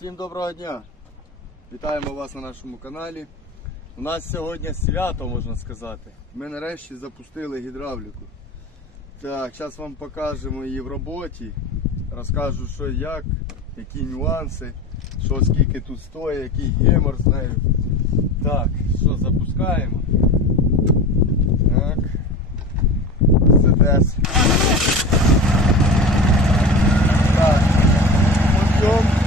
Всім доброго дня! Вітаємо вас на нашому каналі. У нас сьогодні свято, можна сказати. Ми нарешті запустили гідравліку. Так, зараз вам покажемо її в роботі. Розкажу, що і як, які нюанси, що скільки тут стоїть, який гемор з нею. Так, що запускаємо. Так. Мерседес. Так. Подйом.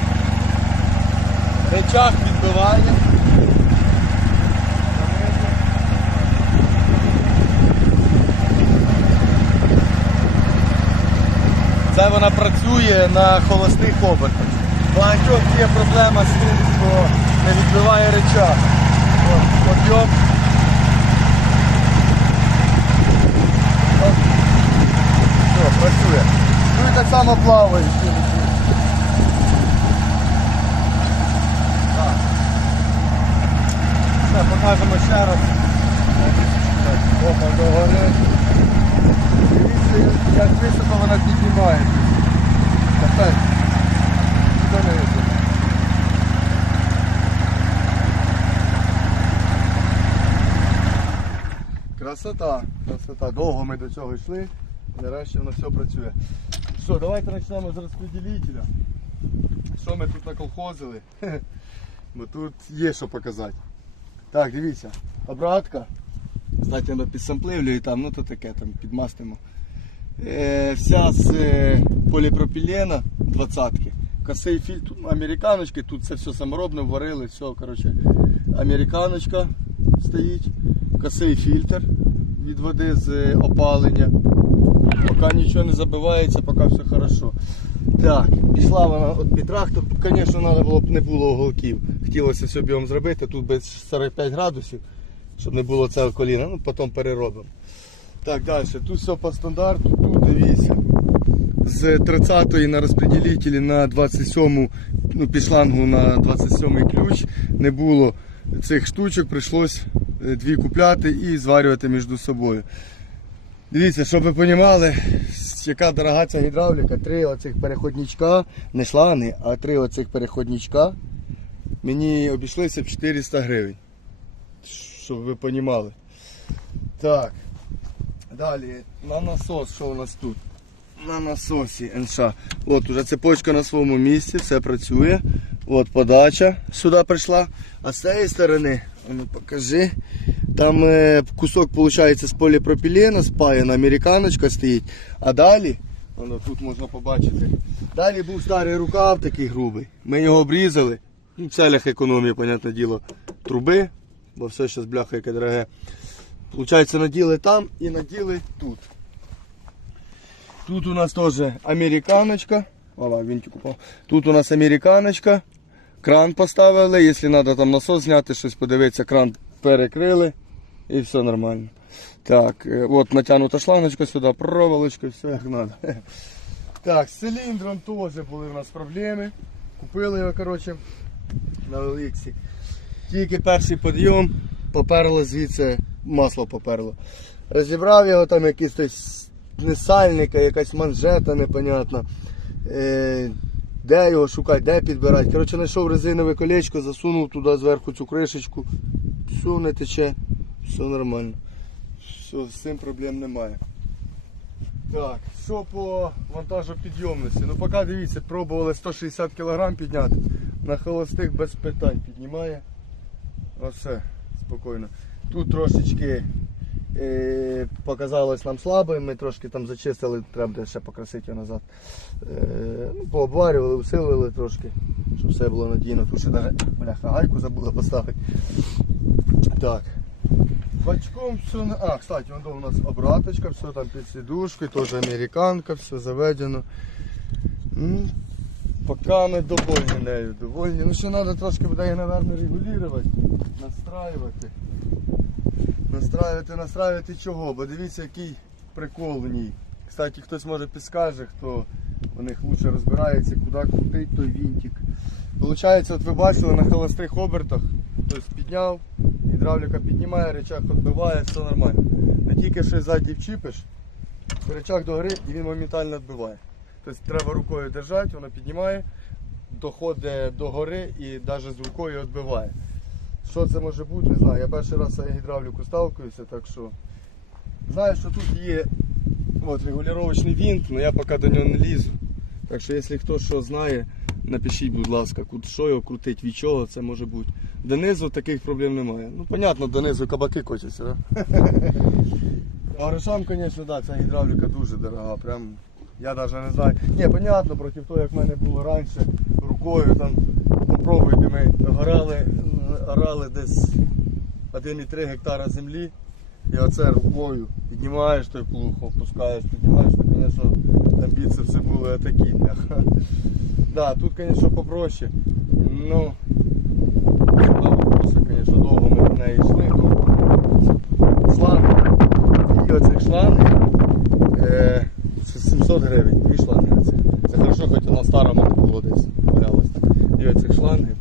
Речах відбивання. Це вона працює на холостих обертах. Багатьох є проблема з тим, що не відбиває речах. От, Подйом. Все, працює. Ну і так само плаває. Все, покажемо ще раз. Опа, догори. Дивіться, як високо вона піднімає. Тепер. Сюди не. Красота, красота. Довго ми до цього йшли. Нарешті воно все працює. Що, давайте почнемо з розподілителя. Що ми тут наколхозили? Бо тут є що показати. Так, дивіться, обратка. Кстати, ми підсампливлює там, ну то таке там підмастимо. Е, вся з е, поліпропілена 20-ки. Косий фільтр, ну, американочки, тут це все саморобне, варили, все, коротше. Американочка стоїть, косий фільтр від води з е, опалення. Поки нічого не забивається, поки все хорошо. Так, пішла вона під трактор. Звісно, треба було б не було уголків. Хотілося все бігом зробити, тут без 45 градусів, щоб не було цього коліна, ну потім переробимо. Так, далі. Тут все по стандарту, тут дивіться. З 30-ї на розподілителі на 27 ну, пішлангу на 27 ключ не було цих штучок, прийшлось е, дві купляти і зварювати між собою. Дивіться, щоб ви розуміли, яка дорога ця гідравліка, три оцих переходничка, не шланги, а три оцих переходничка мені обійшлися в 400 гривень. Щоб ви розуміли. Так. Далі, на насос, що у нас тут? На насосі НШ. От уже цепочка на своєму місці, все працює. От подача сюди прийшла. А з цієї сторони, ну покажи. Там е, кусок виходить з поліпропілена, спаяна американочка стоїть. А далі, воно тут можна побачити. Далі був старий рукав такий грубий. Ми його обрізали. Ну, В целях економії, понятне діло, труби, бо все зараз бляха яке дороге. Получається, наділи там і наділи тут. Тут у нас теж американочка. Ова, винтик упав. Тут у нас американочка. Кран поставили. Якщо треба там насос зняти, щось подивитися, кран перекрили і все нормально. Так, е, от натягнута шлангочка сюди, проволочка, все як треба. Так, з циліндром теж були у нас проблеми. Купили його, коротше, на Оліксі. Тільки перший підйом, поперло звідси, масло поперло. Розібрав його там якийсь не сальник, якась манжета непонятна. Е, де його шукати, де підбирати. Коротше, знайшов резинове колечко, засунув туди зверху цю кришечку. Все не тече, все нормально. Все, з цим проблем немає. Так, що по вантажу підйомності? Ну поки дивіться, пробували 160 кг підняти. На холостих без питань піднімає. Оце, спокійно. Тут трошечки е, показалось нам слабим, ми трошки там зачистили, треба буде ще покрасити його назад. Е, ну, пообварювали, усилили трошки, щоб все було надійно. Тут ще навіть бляха, гайку забули поставити. Так. Бачком все. А, кстати, вон у нас обраточка, все там під сидушкою, теж американка, все заведено. Поки ми довольні нею, довольні. Ну ще треба трошки буде її, напевно, регулювати, настраювати. Настраювати, настраювати чого? Бо дивіться, який прикол в ній. Кстати, хтось може підскаже, хто у них лучше розбирається, куди крутить той вінтик. Получається, от ви бачили на холостих обертах, тобто підняв, гідравліка піднімає, речах відбиває, все нормально. Не тільки щось ззаді вчіпиш, речах догори і він моментально відбиває. Тобто треба рукою держати, воно піднімає, доходить до гори і навіть з рукою відбиває. Що це може бути, не знаю. Я перший раз гідравліку сталкуюся, так що знаю, що тут є от, регулювачний винт, але я поки до нього не лізу. Так що, якщо хто що знає, напишіть, будь ласка, куди- що його крутить, від чого це може бути. Донизу таких проблем немає. Ну, понятно, донизу кабаки котяться, да? А грошам, звісно, да, ця гідравліка дуже дорога. Прям я навіть не знаю. Ні, понятно, проти того, як в мене було раніше, рукою там попробуйте, ми горали, орали десь 1,3 гектара землі. І оце рукою піднімаєш той плуг, опускаєш, піднімаєш, то, звісно, там біцепси були такі. Да, тут, звісно, попроще. Ну, просто, звісно, довго ми до неї йшли. Ну, шланги. І оцих шланги е, 700 гривень, дві шланги. Це хорошо, хоч на старому не було десь валялось. І оцих шлангів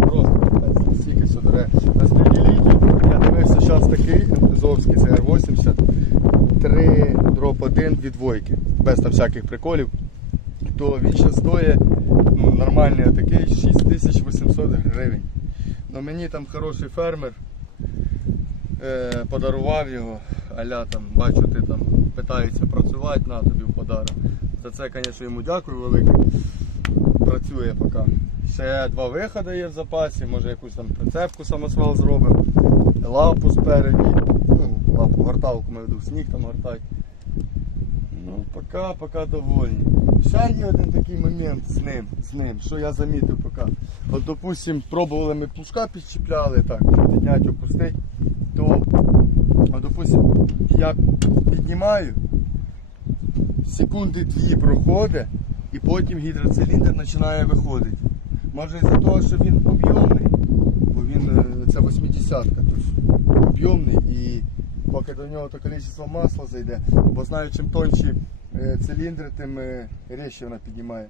просто капець, стільки все дороге. Розпределитель, я дивився зараз такий, Антизовський, це R80, 3 1 від двойки, без там всяких приколів. То він ще стоїть ну, нормальний отакий 6800 гривень. Но мені там хороший фермер е, подарував його, аля там, бачу, ти там питається працювати, на тобі в подарок. За це, звісно, йому дякую велике. Працює поки. Ще два виходи є в запасі, може якусь там прицепку самосвал зробимо, лапу спереді, ну, лапу горталку в сніг там гортать. Ну, поки, поки довольні. Ще є один такий момент з ним, з ним, що я замітив поки. От, допустим, пробували ми плужка підчіпляли, так, підняти, опустити, то, от, допустим, я піднімаю, секунди дві проходить, і потім гідроциліндр починає виходити. Може із-за того, що він об'ємний, бо він е, це 80-ка, тобто об'ємний і поки до нього то кількість масла зайде, бо знаю, чим тонші е, циліндри, тим е, вона піднімає.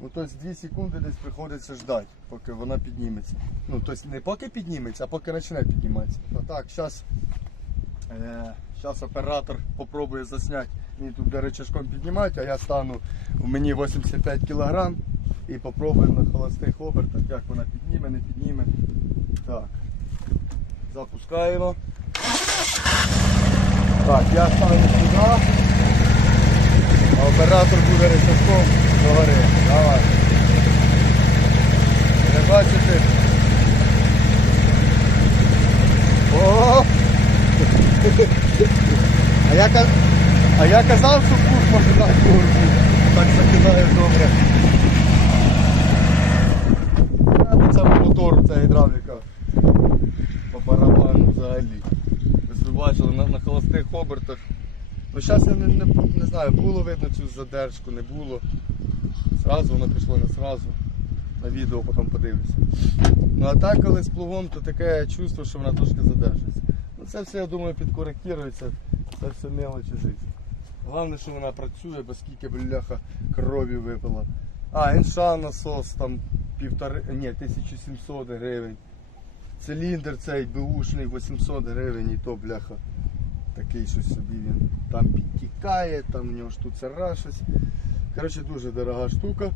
Ну, тобто 2 секунди десь приходиться ждати, поки вона підніметься. Ну, тобто не поки підніметься, а поки почне підніматися. Так, зараз Зараз оператор попробує засняти. Він тут буде рычажком піднімати, а я стану в мені 85 кг і попробуємо на холостих обертах, як вона підніме, не підніме. Так. Запускаємо. Так, я стану сюди. А оператор буде рычажком догори. Давай. Не бачите? О! А я, а я казав, що пуш може дати горбу. Так закидає добре. А тут саме мотор, ця гідравліка. По барабану взагалі. Ось ви бачили на, на холостих обертах. Ну зараз я не, не, не знаю, було видно цю задержку, не було. Зразу воно пішло, не зразу. На відео потім подивлюся. Ну а так, коли з плугом, то таке чувство, що вона трошки задержиться. Ну це все, я думаю, підкоректується. Це все мелочі життя. Головне, що вона працює, бо скільки бляха крові випила. А, інша насос там півтори, ні, 1700 гривень. Циліндр цей беушний 800 гривень і то бляха. Такий щось собі він там підтікає, там в нього штуцера щось. Коротше, дуже дорога штука.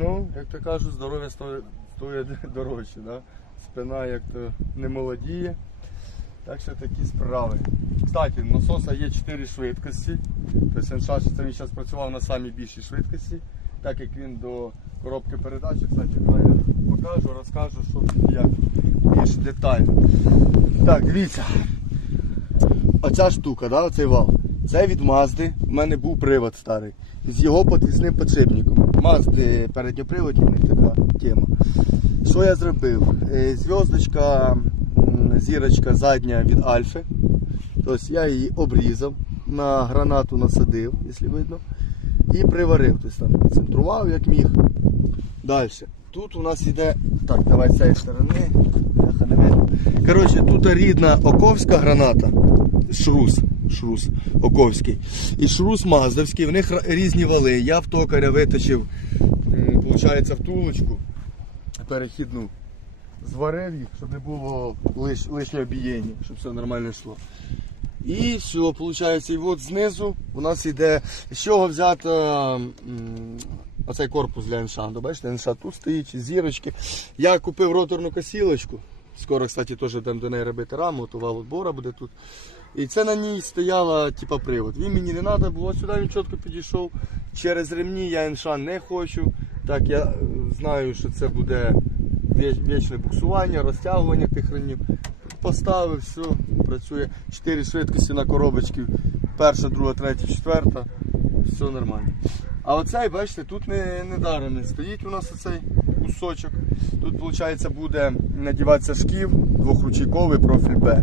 Ну, як то кажуть, здоров'я стоїть, дорожче. Да? Спина як то не молодіє. Так що такі справи. Кстати, насоса є 4 швидкості. Тобто він зараз працював на самій більшій швидкості, так як він до коробки передачі. Кстати, я покажу, розкажу, що тут як більш детально. Так, дивіться. Оця штука, да, оцей вал. Це від Мазди. У мене був привод старий. З його підвісним підшипником. Мазди передньоприводні, в них така тема. Що я зробив? Е, Зв'язочка, зірочка задня від Альфи. Тобто я її обрізав, на гранату насадив, якщо видно. І приварив. Тобто там концентрував як міг. Далі. Тут у нас іде. Так, давай з цієї сторони. Не. Коротше, тут рідна оковська граната. Шрус. Шрус Оковський. І шрус Маздовський. В них різні вали. Я в токаря виточив, виходить, втулочку перехідну. Зварив їх, щоб не було лиш, лишнього бієння, щоб все нормально йшло. І все, виходить, і от знизу у нас йде, з чого взята м, Оцей корпус для Еншанду. Бачите, Еншан тут стоїть, зірочки. Я купив роторну косілочку. Скоро, кстати, теж там до неї робити раму, то вал отбора буде тут. І це на ній стояла типа привод. Він мені не треба було, сюди він чітко підійшов. Через ремні я Еншан не хочу. Так, я е, знаю, що це буде вічне буксування, розтягування тих ремнів. Поставив, все, працює. Чотири швидкості на коробочці. Перша, друга, третя, четверта. Все нормально. А оцей, бачите, тут не, не дарений. Стоїть у нас оцей кусочок. Тут, виходить, буде надіватися шків двохручейковий профіль Б.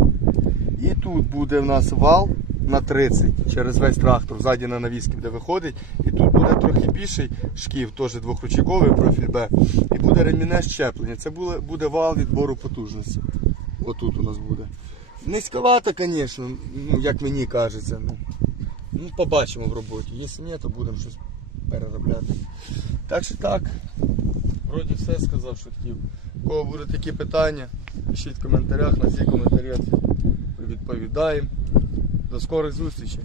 І тут буде в нас вал на 30 через весь трактор, ззаді на навіски, де виходить. І тут буде трохи більший шків, теж двохручейковий профіль Б. І буде ремінне щеплення. Це буде, буде вал відбору потужності. Отут у нас буде. Низьковато, звісно, ну, як мені кажеться. Ну, ну, побачимо в роботі. Якщо ні, то будемо щось переробляти. Так що так. Вроді все сказав, що хотів. У кого будуть такі питання, пишіть в коментарях, на всі коментарі відповідаємо. До скорих зустрічей.